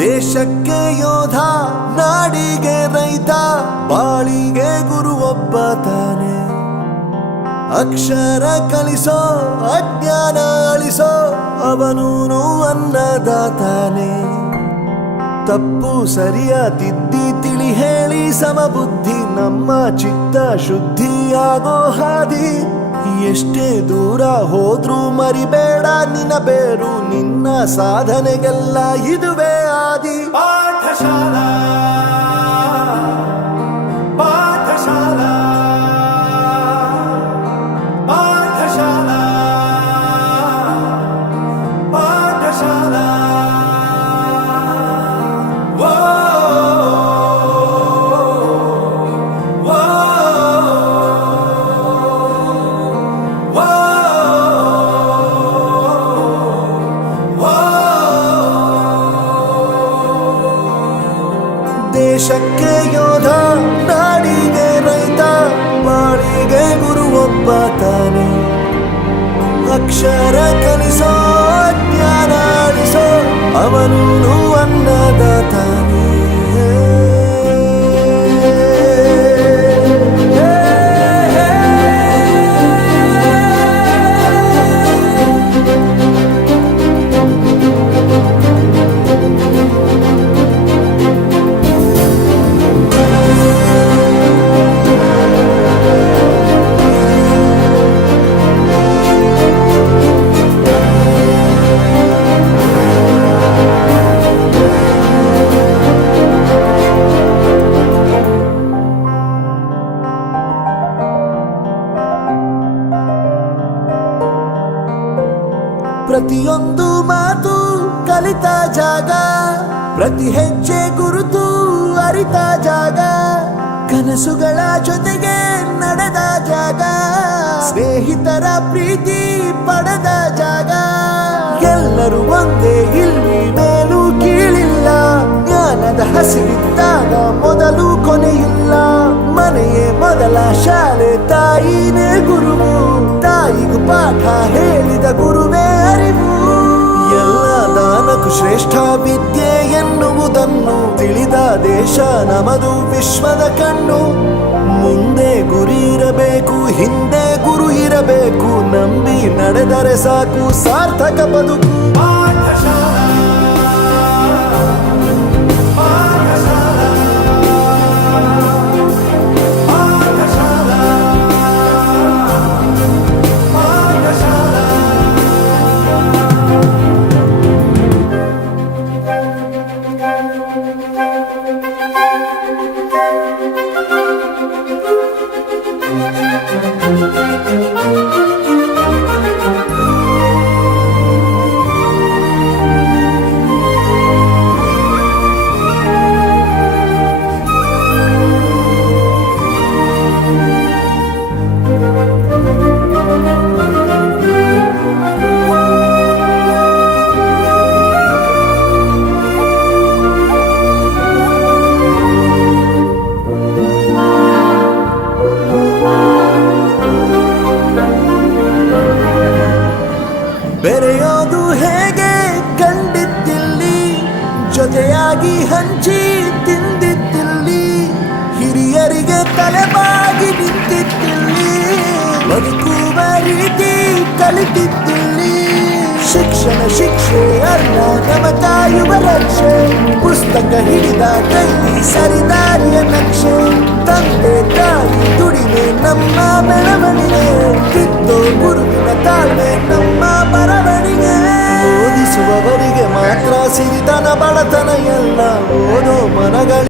ದೇಶಕ್ಕೆ ಯೋಧ, ನಾಡಿಗೆ ರೈತ, ಬಾಳಿಗೆ ಗುರು ಒಬ್ಬ ತಾನೆ. ಅಕ್ಷರ ಕಲಿಸೋ, ಅಜ್ಞಾನ ಅಳಿಸೋ, ಅವನೂನು ಅನ್ನದಾತಾನೆ. ತಪ್ಪು ಸರಿಯ ತಿದ್ದಿ ತಿಳಿ ಹೇಳಿ ಸಮಬುದ್ಧಿ, ನಮ್ಮ ಚಿತ್ತ ಶುದ್ಧಿಯಾಗೋ ಹಾದಿ. ಎಷ್ಟೇ ದೂರ ಹೋದ್ರೂ ಮರಿಬೇಡ ನಿನ್ನ ಬೇರು, ನಿನ್ನ ಸಾಧನೆಗೆಲ್ಲ ಇದುವೇ ಆದಿ. ಪಾಠಶಾಲಾ ಪಾಠಶಾಲಾ ಪಾಠಶಾಲಾ ಪಾಠಶಾಲಾ. ದೇಶಕ್ಕೆ ಯೋಧ, ನಾಡಿಗೆ ರೈತ, ಬಾಳಿಗೆ ಗುರು ಒಬ್ಬ ತಾನೆ. ಅಕ್ಷರ ಕಲಿಸೋ, ಜ್ಞಾನ ಅಳಿಸೋ, ಅವನೂನು ಅನ್ನದಾತಾನೆ. ಪ್ರತಿಯೊಂದು ಮಾತು ಕಲಿತ ಜಾಗ, ಪ್ರತಿ ಹೆಜ್ಜೆ ಗುರುತು ಅರಿತ ಜಾಗ, ಕನಸುಗಳ ಜೊತೆಗೆ ನಡೆದ ಜಾಗ, ಸ್ನೇಹಿತರ ಪ್ರೀತಿ ಪಡೆದ ಜಾಗ. ಎಲ್ಲರೂ ಒಂದೇ, ಇಲ್ಲಿ ಮೇಲೂ ಕೀಳಿಲ್ಲ, ಜ್ಞಾನದ ಹಸಿವಿದ್ದಾಗ ಮೊದಲು ಕೊನೆಯಿಲ್ಲ. ಮನೆಯೇ ಮೊದಲ ಶಾಲೆ, ತಾಯಿನೇ ಗುರುವು, ತಾಯಿಗೂ ಪಾಠ ಹೇಳಿದ ಗುರುವೇ ಅರಿವು. ಎಲ್ಲ ದಾನಕ್ಕೂ ಶ್ರೇಷ್ಠ ವಿದ್ಯೆ ಎನ್ನುವುದನ್ನು ತಿಳಿದ ದೇಶ ನಮದು, ವಿಶ್ವದ ಕಣ್ಣು. ಮುಂದೆ ಗುರಿ ಇರಬೇಕು, ಹಿಂದೆ ಗುರು ಇರಬೇಕು, ನಂಬಿ ನಡೆದರೆ ಸಾಕು ಸಾರ್ಥಕ ಬದುಕು. ಬೆರೆಯೋದು ಹೇಗೆ ಕಂಡಿದ್ದಿಲ್ಲಿ, ಜೊತೆಯಾಗಿ ಹಂಚಿ ತಿಂದಿದ್ದಿಲ್ಲಿ, ಹಿರಿಯರಿಗೆ ತಲೆಬಾಗಿ ನಿಂತಿದ್ದಿಲ್ಲಿ, ಬದುಕುವ ರೀತಿ ಕಲಿತಿದ್ದಿಲ್ಲಿ. ಶಿಕ್ಷಣ ಶಿಕ್ಷೆ ಅಲ್ಲ ನಮ ಕಾಯುವ ರಕ್ಷೆ, ಪುಸ್ತಕ ಹಿಡಿದ ಕೈ ಸರಿದಾರಿಯ ನಕ್ಷೆ. ತಂದೆ ತಾಯಿ ದುಡಿಮೆ ನಮ್ಮ ಬೆಳವಣಿಗೆ, ಕಿತ್ತೋ ಗುರುವಿನ ತಾಳ್ಮೆ ನಮ್ಮ ಬರವಣಿಗೆ. ಓದಿಸುವವರಿಗೆ ಮಾತ್ರ ಸಿರಿತನ ಬಡತನ ಎಲ್ಲ, ಓದೋ ಮನಗಳ